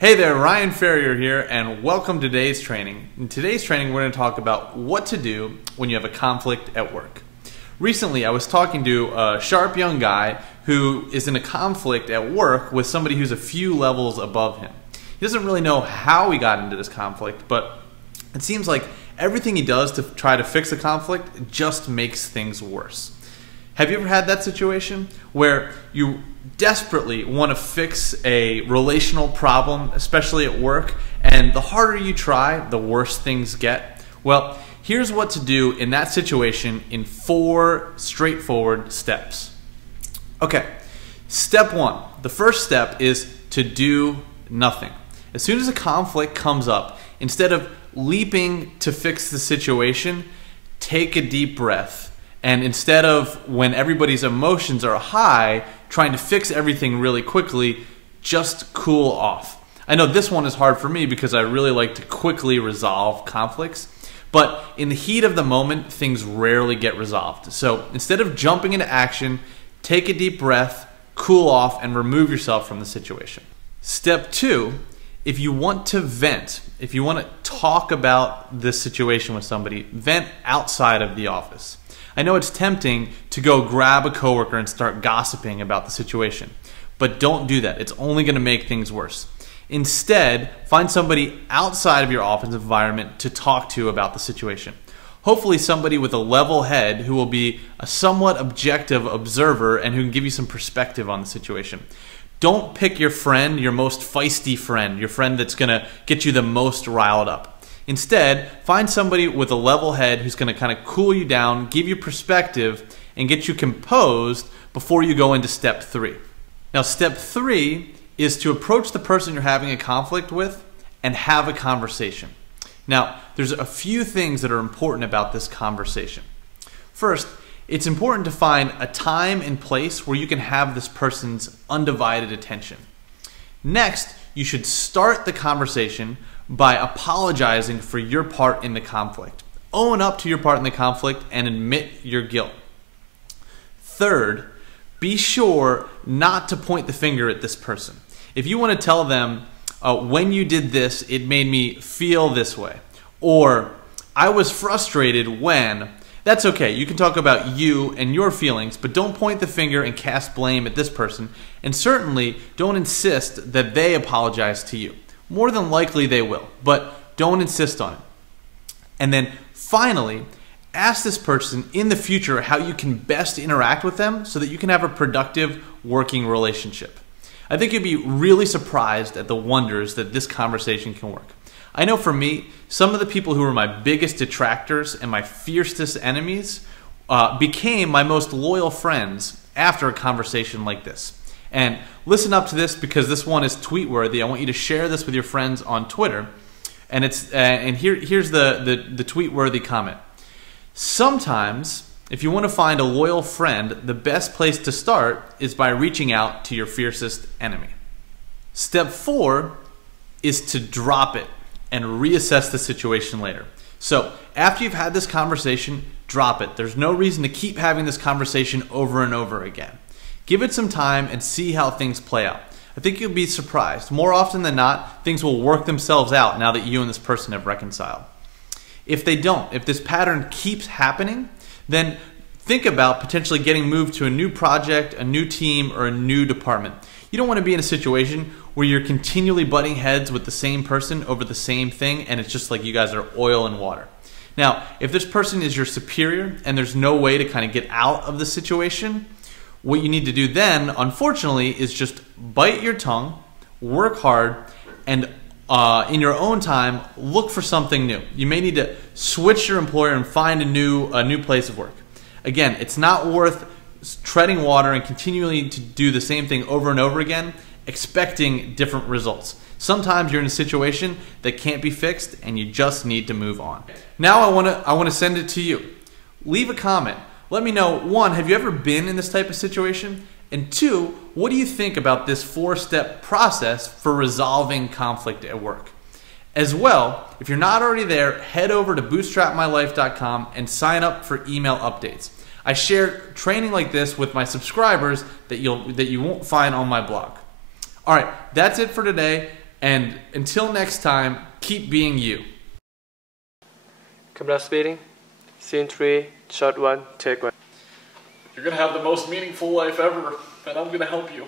Hey there, Ryan Ferrier here, and welcome to today's training. In today's training, we're going to talk about what to do when you have a conflict at work. Recently, I was talking to a sharp young guy who is in a conflict at work with somebody who's a few levels above him. He doesn't really know how he got into this conflict, but it seems like everything he does to try to fix the conflict just makes things worse. Have you ever had that situation where you desperately want to fix a relational problem, especially at work, and the harder you try, the worse things get? Well, here's what to do in that situation in 4 straightforward steps. Okay, step 1. The first step is to do nothing. As soon as a conflict comes up, instead of leaping to fix the situation, take a deep breath. And instead of, when everybody's emotions are high, trying to fix everything really quickly, just cool off. I know this one is hard for me because I really like to quickly resolve conflicts, but in the heat of the moment, things rarely get resolved. So instead of jumping into action, take a deep breath, cool off, and remove yourself from the situation. Step 2, if you want to vent, if you want to talk about this situation with somebody, vent outside of the office. I know it's tempting to go grab a coworker and start gossiping about the situation, but don't do that. It's only going to make things worse. Instead, find somebody outside of your office environment to talk to about the situation. Hopefully somebody with a level head who will be a somewhat objective observer and who can give you some perspective on the situation. Don't pick your friend, your most feisty friend, your friend that's going to get you the most riled up. Instead, find somebody with a level head who's going to kind of cool you down, give you perspective, and get you composed before you go into step 3. Now, step 3 is to approach the person you're having a conflict with and have a conversation. Now, there's a few things that are important about this conversation. First, it's important to find a time and place where you can have this person's undivided attention. Next, you should start the conversation by apologizing for your part in the conflict. Own up to your part in the conflict and admit your guilt. Third, be sure not to point the finger at this person. If you want to tell them, when you did this, it made me feel this way, or I was frustrated when, that's okay. You can talk about you and your feelings, but don't point the finger and cast blame at this person, and certainly don't insist that they apologize to you. More than likely they will, but don't insist on it. And then finally, ask this person in the future how you can best interact with them so that you can have a productive working relationship. I think you'd be really surprised at the wonders that this conversation can work. I know for me, some of the people who were my biggest detractors and my fiercest enemies became my most loyal friends after a conversation like this. And listen up to this because this one is tweet-worthy. I want you to share this with your friends on Twitter. And here's the tweet-worthy comment. Sometimes, if you want to find a loyal friend, the best place to start is by reaching out to your fiercest enemy. Step 4 is to drop it and reassess the situation later. So after you've had this conversation, drop it. There's no reason to keep having this conversation over and over again. Give it some time and see how things play out. I think you'll be surprised. More often than not, things will work themselves out now that you and this person have reconciled. If they don't, if this pattern keeps happening, then think about potentially getting moved to a new project, a new team, or a new department. You don't want to be in a situation where you're continually butting heads with the same person over the same thing and it's just like you guys are oil and water. Now, if this person is your superior and there's no way to kind of get out of the situation, what you need to do then, unfortunately, is just bite your tongue, work hard, and in your own time, look for something new. You may need to switch your employer and find a new place of work. Again, it's not worth treading water and continually to do the same thing over and over again, expecting different results. Sometimes you're in a situation that can't be fixed and you just need to move on. Now I want to send it to you. Leave a comment. Let me know, 1, have you ever been in this type of situation? And 2, what do you think about this 4-step process for resolving conflict at work? As well, if you're not already there, head over to bootstrapmylife.com and sign up for email updates. I share training like this with my subscribers that you won't find on my blog. All right, that's it for today. And until next time, keep being you. Camera speeding. Scene 3, shot 1, take 1. You're going to have the most meaningful life ever, and I'm going to help you.